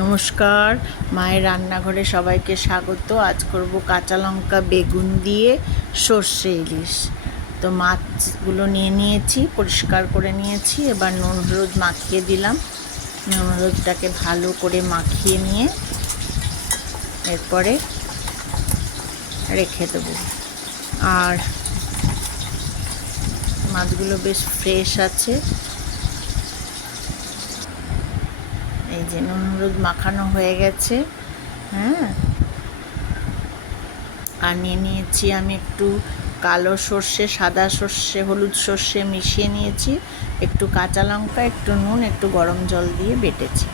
নমস্কার, মায়ের রান্নাঘরে সবাইকে স্বাগত। আজ করব কাঁচা লঙ্কা বেগুন দিয়ে সর্ষে ইলিশ। তো মাছগুলো নিয়ে নিয়েছি, পরিষ্কার করে নিয়েছি। এবার নুন হলুদ মাখিয়ে দিলাম। নুন হলুদটাকে ভালো করে মাখিয়ে নিয়ে এরপরে রেখে দেবো। আর মাছগুলো বেশ ফ্রেশ আছে। এই যে নুন হলুদ মাখানো হয়ে গেছে। হ্যাঁ, আর নিয়ে নিয়েছি আমি একটু কালো সর্ষে, সাদা সর্ষে, হলুদ সর্ষে মিশিয়ে নিয়েছি। একটু কাঁচা লঙ্কা, একটু নুন, একটু গরম জল দিয়ে বেটেছি।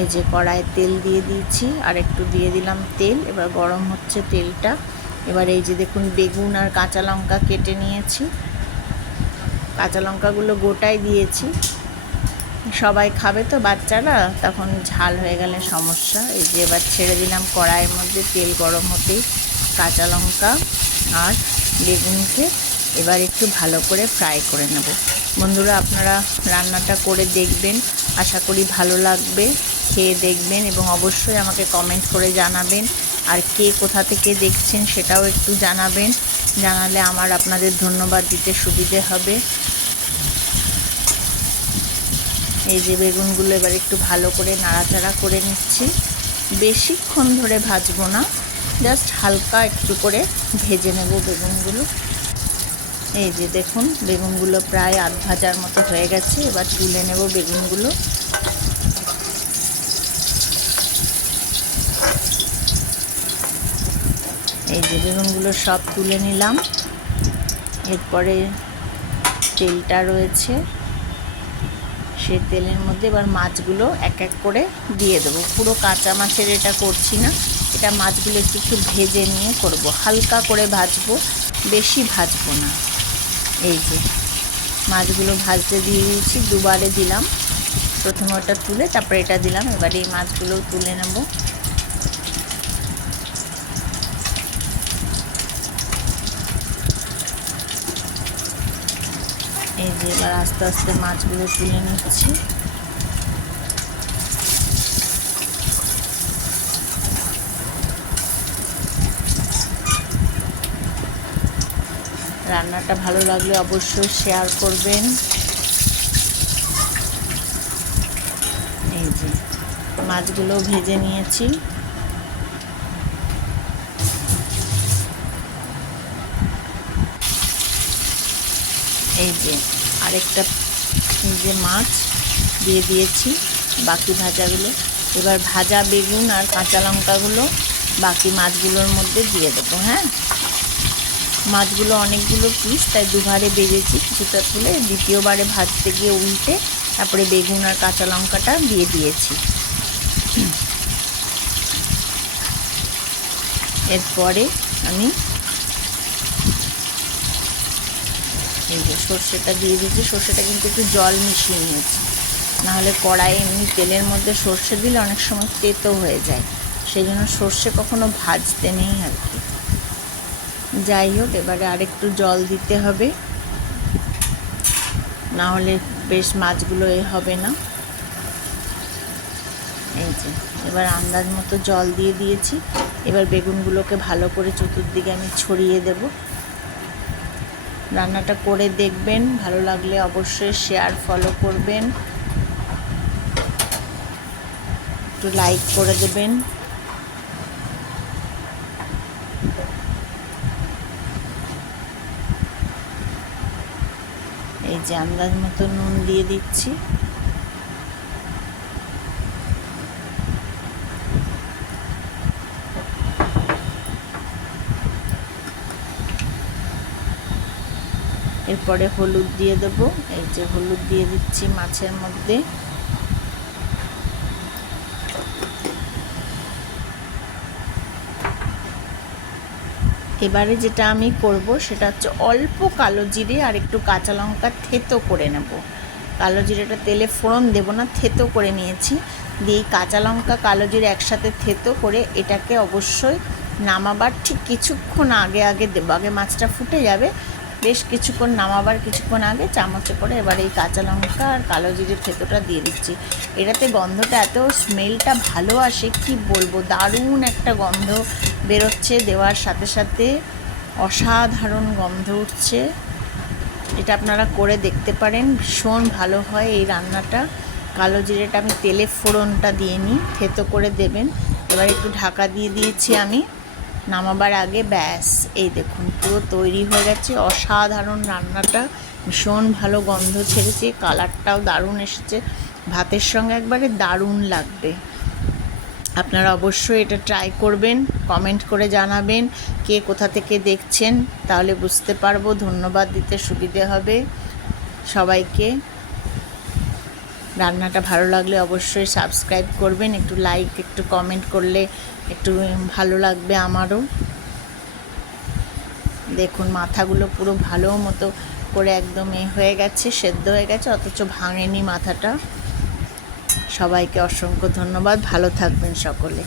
এই যে কড়াইয়ে তেল দিয়ে দিয়েছি, আর একটু দিয়ে দিলাম তেল। এবার গরম হচ্ছে তেলটা। এবার এই যে দেখুন, বেগুন আর কাঁচা লঙ্কা কেটে নিয়েছি। কাঁচা লঙ্কাগুলো গোটাই দিয়েছি, সবাই খাবে তো বাচ্চারা, তখন ঝাল হয়ে গেলে সমস্যা। এই যে এবার ছেড়ে দিলাম কড়াইয়ের মধ্যে। তেল গরম হতেই কাঁচা লঙ্কা আর বেগুনকে এবার একটু ভালো করে ফ্রাই করে নেব। বন্ধুরা, আপনারা রান্নাটা করে দেখবেন, আশা করি ভালো লাগবে। খেয়ে দেখবেন এবং অবশ্যই আমাকে কমেন্ট করে জানাবেন। আর কে কোথা থেকে দেখছেন সেটাও একটু জানাবেন, জানালে আমার আপনাদের ধন্যবাদ দিতে সুবিধে হবে। এই যে বেগুনগুলো এবার একটু ভালো করে নাড়াচাড়া করে নিচ্ছি। বেশিক্ষণ ধরে ভাজবো না, জাস্ট হালকা একটু করে ভেজে নেব বেগুনগুলো। এই যে দেখুন, বেগুনগুলো প্রায় আধ ভাজার মতো হয়ে গেছে। এবার তুলে নেব বেগুনগুলো। এই যে বেগুনগুলো সব তুলে নিলাম। এরপরে তেলটা রয়েছে, সে তেলের মধ্যে এবার মাছগুলো এক এক করে দিয়ে দেবো। পুরো কাঁচা মাছের এটা করছি না, এটা মাছগুলো একটু ভেজে নিয়ে করব। হালকা করে ভাজবো, বেশি ভাজবো না। এই যে মাছগুলো ভাজতে দিয়ে দিয়েছি, দুবারে দিলাম। প্রথমে ওটা তুলে তারপরে এটা দিলাম। এবার এই মাছগুলো তুলে নেব। এই যে এবার আস্তে আস্তে মাছগুলো তুলে নিচ্ছি। রান্নাটা ভালো লাগলে অবশ্যই শেয়ার করবেন। এই যে মাছগুলো ভেজে নিয়েছি। এই যে আরেকটা যে মাছ দিয়ে দিয়েছি বাকি ভাজাগুলো। এবার ভাজা বেগুন আর কাঁচা লঙ্কাগুলো বাকি মাছগুলোর মধ্যে দিয়ে দেবো। হ্যাঁ, মাছগুলো অনেকগুলো পিস, তাই দুবারে ভেজেছি। কিছুটা তুলে দ্বিতীয়বারে ভাজতে গিয়ে উল্টে তারপরে বেগুন আর কাঁচা লঙ্কাটা দিয়ে দিয়েছি। এরপরে আমি এই যে সর্ষেটা দিয়ে দিচ্ছি। সর্ষেটা কিন্তু একটু জল মিশিয়ে নিয়েছি, নাহলে কড়াই এমনি তেলের মধ্যে সর্ষে দিলে অনেক সময় তেতো হয়ে যায়। সেই জন্য সর্ষে কখনো ভাজতে নেই আর কি। যাই হোক, এবারে আরেকটু জল দিতে হবে, নাহলে বেশ মাছগুলো হবে না। এই যে এবার আন্দাজ মতো জল দিয়ে দিয়েছি। এবার বেগুনগুলোকে ভালো করে চতুর্দিকে আমি ছড়িয়ে দেব। রান্নাটা করে দেখবেন, ভালো লাগলে অবশ্যই শেয়ার ফলো করবেন, একটু লাইক করে দেবেন। এই যে আন্দাজ মতো নুন দিয়ে দিচ্ছি। এরপরে হলুদ দিয়ে দেব। এই যে হলুদ দিয়ে দিচ্ছি মাছের মধ্যে। এবারে যেটা আমি করব সেটা হচ্ছে অল্প কালো জিরে আর একটু কাঁচা লঙ্কা থেতো করে নেব। কালো জিরেটা তেলে ফোড়ন দেব না, থেতো করে নিয়েছি। দিয়ে কাঁচা লঙ্কা কালো জিরে একসাথে থেতো করে এটাকে অবশ্যই নামাবার ঠিক কিছুক্ষণ আগে আগে দেবো। আগে মাছটা ফুটে যাবে, বেশ কিছুক্ষণ নামাবার কিছুক্ষণ আগে চামচে করে এবার এই কাঁচা লঙ্কা আর কালো জিরে থেতোটা দিয়ে দিচ্ছি। এটাতে গন্ধটা এত স্মেলটা ভালো আসে কি বলবো, দারুণ একটা গন্ধ বেরোচ্ছে, দেওয়ার সাথে সাথে অসাধারণ গন্ধ উঠছে। এটা আপনারা করে দেখতে পারেন, ভীষণ ভালো হয় এই রান্নাটা। কালো জিরেটা আমি তেলে ফোড়নটা দিয়ে নিই, থেতো করে দেবেন। এবার একটু ঢাকা দিয়ে দিয়েছি আমি নামাবার আগে, ব্যাস এই দেখুন পুরো তৈরি হয়ে গেছে অসাধারণ রান্নাটা। ভীষণ ভালো গন্ধ ছেড়েছে, কালারটাও দারুণ এসেছে, ভাতের সঙ্গে একবারে দারুণ লাগবে। আপনারা অবশ্যই এটা ট্রাই করবেন, কমেন্ট করে জানাবেন কে কোথা থেকে দেখছেন, তাহলে বুঝতে পারবো, ধন্যবাদ দিতে সুবিধে হবে সবাইকে। রান্নাটা ভালো লাগলে অবশ্যই সাবস্ক্রাইব করবেন, একটু লাইক একটু কমেন্ট করলে একটু ভালো লাগবে আমারও। দেখুন মাথাগুলো পুরো ভালো মতো করে একদম হয়ে গেছে, সেদ্ধ হয়ে গেছে, অথচ ভাঙেনি মাথাটা। সবাইকে অসংখ্য ধন্যবাদ, ভালো থাকবেন সকলে।